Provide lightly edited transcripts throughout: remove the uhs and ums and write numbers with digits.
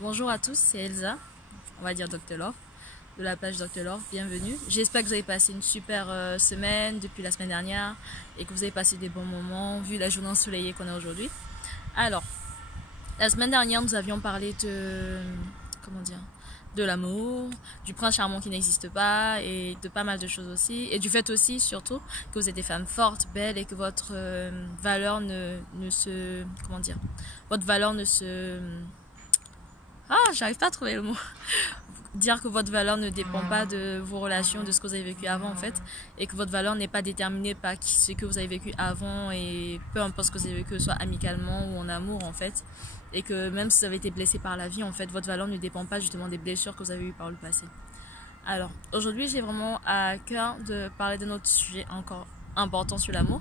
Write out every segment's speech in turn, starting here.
Bonjour à tous, c'est Elsa, on va dire Dr Love, de la page Dr Love, bienvenue. J'espère que vous avez passé une super semaine depuis la semaine dernière et que vous avez passé des bons moments vu la journée ensoleillée qu'on a aujourd'hui. Alors, la semaine dernière nous avions parlé de l'amour, du prince charmant qui n'existe pas et de pas mal de choses aussi. Et du fait aussi, surtout, que vous êtes des femmes fortes, belles et que votre valeur votre valeur ne se... j'arrive pas à trouver le mot. Dire que votre valeur ne dépend pas de vos relations, de ce que vous avez vécu avant en fait, et que votre valeur n'est pas déterminée par ce que vous avez vécu avant et peu importe ce que vous avez vécu, soit amicalement ou en amour en fait, et que même si vous avez été blessé par la vie en fait, votre valeur ne dépend pas justement des blessures que vous avez eues par le passé. Alors aujourd'hui j'ai vraiment à cœur de parler d'un autre sujet encore important sur l'amour.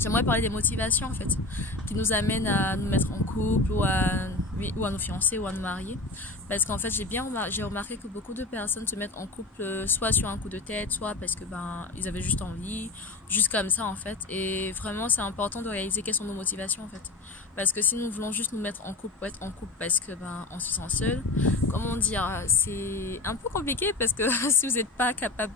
J'aimerais parler des motivations en fait, qui nous amènent à nous mettre en couple ou à nous fiancer ou à nous marier. Parce qu'en fait j'ai remarqué que beaucoup de personnes se mettent en couple soit sur un coup de tête, soit parce que ils avaient juste envie, juste comme ça en fait. Et vraiment c'est important de réaliser quelles sont nos motivations en fait. Parce que si nous voulons juste nous mettre en couple pour être en couple parce que on se sent seul, comment dire, c'est un peu compliqué parce que si vous n'êtes pas capable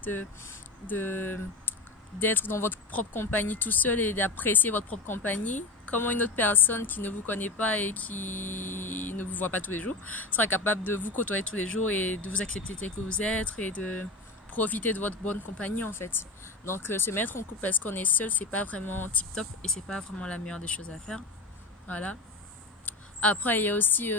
d'être dans votre propre compagnie tout seul et d'apprécier votre propre compagnie, comment une autre personne qui ne vous connaît pas et qui ne vous voit pas tous les jours sera capable de vous côtoyer tous les jours et de vous accepter tel que vous êtes et de profiter de votre bonne compagnie en fait. Donc se mettre en couple parce qu'on est seul, c'est pas vraiment tip top et c'est pas vraiment la meilleure des choses à faire. Voilà. Après, il y a aussi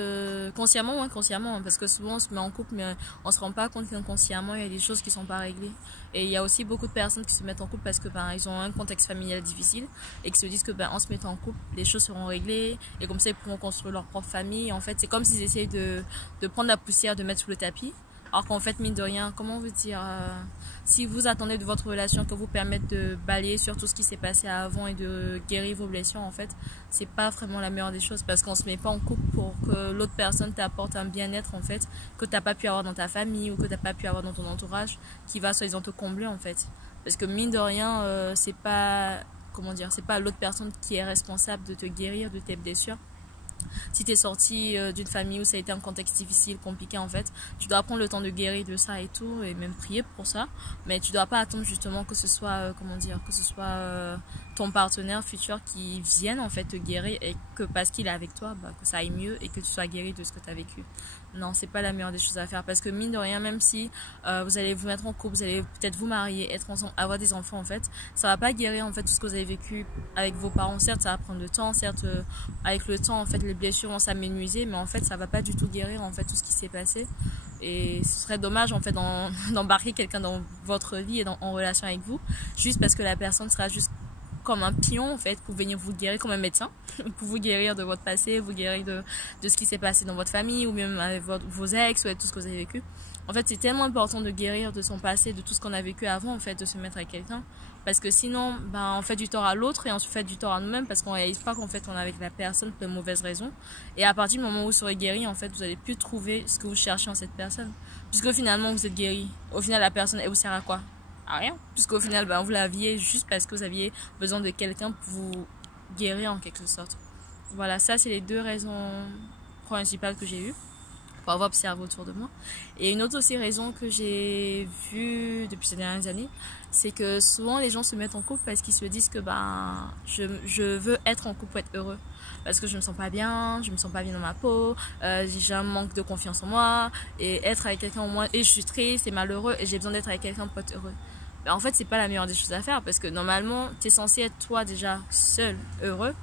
consciemment ou inconsciemment, parce que souvent on se met en couple, mais on se rend pas compte qu'inconsciemment il y a des choses qui sont pas réglées. Et il y a aussi beaucoup de personnes qui se mettent en couple parce que ils ont un contexte familial difficile et qui se disent que en se mettant en couple, les choses seront réglées et comme ça ils pourront construire leur propre famille. En fait, c'est comme s'ils essayaient de prendre la poussière, de mettre sous le tapis. Alors qu'en fait, mine de rien, comment vous dire, si vous attendez de votre relation que vous permette de balayer sur tout ce qui s'est passé avant et de guérir vos blessures, en fait, c'est pas vraiment la meilleure des choses parce qu'on se met pas en couple pour que l'autre personne t'apporte un bien-être, en fait, que t'as pas pu avoir dans ta famille ou que t'as pas pu avoir dans ton entourage, qui va soi-disant te combler, en fait. Parce que mine de rien, c'est pas l'autre personne qui est responsable de te guérir de tes blessures. Si tu es sorti d'une famille où ça a été un contexte difficile, compliqué en fait, tu dois prendre le temps de guérir de ça et tout, et même prier pour ça. Mais tu dois pas attendre justement que ce soit, ton partenaire futur qui vienne en fait te guérir et que parce qu'il est avec toi, que ça aille mieux et que tu sois guéri de ce que tu as vécu. Non, c'est pas la meilleure des choses à faire parce que mine de rien, même si vous allez vous mettre en couple, vous allez peut-être vous marier, être ensemble, avoir des enfants en fait, ça va pas guérir en fait tout ce que vous avez vécu avec vos parents. Certes, ça va prendre le temps, certes, avec le temps en fait les blessures vont s'amenuiser, mais en fait ça va pas du tout guérir en fait tout ce qui s'est passé. Et ce serait dommage en fait d'embarquer quelqu'un dans votre vie et en relation avec vous, juste parce que la personne sera juste comme un pion en fait pour venir vous guérir comme un médecin, pour vous guérir de votre passé, vous guérir de ce qui s'est passé dans votre famille ou même avec vos ex ou avec tout ce que vous avez vécu. En fait, c'est tellement important de guérir de son passé, de tout ce qu'on a vécu avant en fait, de se mettre avec quelqu'un, parce que sinon on fait du tort à l'autre et on se fait du tort à nous-mêmes parce qu'on réalise pas qu'en fait on est avec la personne pour de mauvaises raisons. Et à partir du moment où vous serez guéri, en fait, vous allez plus trouver ce que vous cherchez en cette personne, puisque finalement vous êtes guéri. Au final, la personne elle vous sert à quoi? À rien, puisqu'au final vous l'aviez juste parce que vous aviez besoin de quelqu'un pour vous guérir en quelque sorte. Voilà, ça c'est les deux raisons principales que j'ai eues pour avoir observé autour de moi. Et une autre aussi raison que j'ai vue depuis ces dernières années, c'est que souvent les gens se mettent en couple parce qu'ils se disent que je veux être en couple pour être heureux, parce que je me sens pas bien dans ma peau, j'ai un manque de confiance en moi et être avec quelqu'un au moins, et je suis triste et malheureux et j'ai besoin d'être avec quelqu'un pour être heureux. En fait c'est pas la meilleure des choses à faire parce que normalement tu es censé être toi déjà seul heureux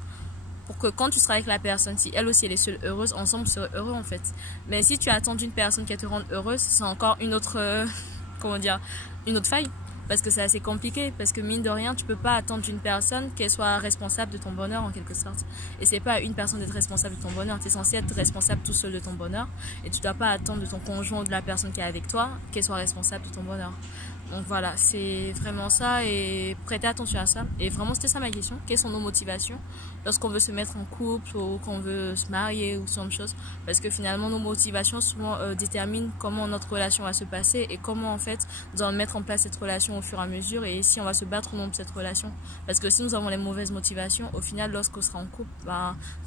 pour que quand tu seras avec la personne, si elle aussi elle est seule heureuse, ensemble vous serez heureux en fait. Mais si tu attends d'une personne qui te rende heureuse, c'est encore une autre une autre faille, parce que c'est assez compliqué, parce que mine de rien tu peux pas attendre d'une personne qu'elle soit responsable de ton bonheur en quelque sorte. Et c'est pas à une personne d'être responsable de ton bonheur, tu es censé être responsable tout seul de ton bonheur et tu dois pas attendre de ton conjoint ou de la personne qui est avec toi qu'elle soit responsable de ton bonheur. Donc voilà, c'est vraiment ça et prêtez attention à ça. Et vraiment c'était ça ma question, quelles sont nos motivations lorsqu'on veut se mettre en couple ou qu'on veut se marier ou ce genre de choses. Parce que finalement, nos motivations souvent déterminent comment notre relation va se passer et comment en fait nous allons mettre en place cette relation au fur et à mesure et si on va se battre ou non pour cette relation. Parce que si nous avons les mauvaises motivations, au final, lorsqu'on sera en couple,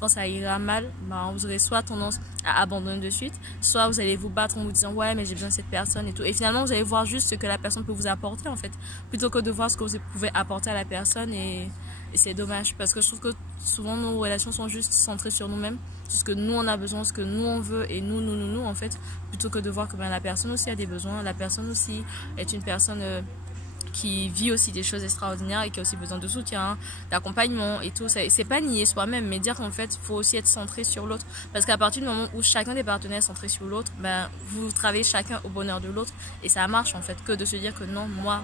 quand ça ira mal, vous aurez soit tendance à abandonner de suite, soit vous allez vous battre en vous disant ouais mais j'ai besoin de cette personne et tout. Et finalement, vous allez voir juste ce que la personne peut vous apporter en fait, plutôt que de voir ce que vous pouvez apporter à la personne et c'est dommage parce que je trouve que souvent nos relations sont juste centrées sur nous-mêmes, sur ce que nous on a besoin, ce que nous on veut et nous en fait, plutôt que de voir que la personne aussi a des besoins, la personne aussi est une personne qui vit aussi des choses extraordinaires et qui a aussi besoin de soutien, d'accompagnement et tout. C'est pas nier soi-même, mais dire qu'en fait, il faut aussi être centré sur l'autre. Parce qu'à partir du moment où chacun des partenaires est centré sur l'autre, vous travaillez chacun au bonheur de l'autre et ça marche en fait, que de se dire que non, moi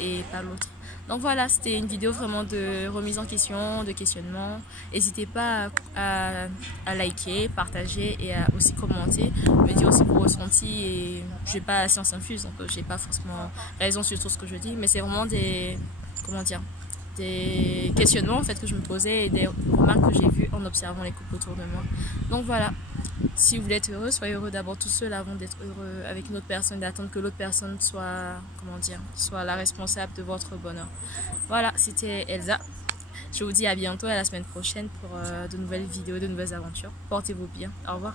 et pas l'autre. Donc voilà, c'était une vidéo vraiment de remise en question, de questionnement. N'hésitez pas à liker, partager et à aussi commenter, me dire aussi vos ressentis. Et je n'ai pas la science infuse, donc j'ai pas forcément raison sur tout ce que je dis, mais c'est vraiment des questionnements en fait que je me posais et des remarques que j'ai vues en observant les couples autour de moi. Donc voilà. Si vous voulez être heureux, soyez heureux d'abord tout seul avant d'être heureux avec une autre personne, d'attendre que l'autre personne soit, soit la responsable de votre bonheur. Voilà, c'était Elsa. Je vous dis à bientôt, à la semaine prochaine pour de nouvelles vidéos, de nouvelles aventures. Portez-vous bien. Au revoir.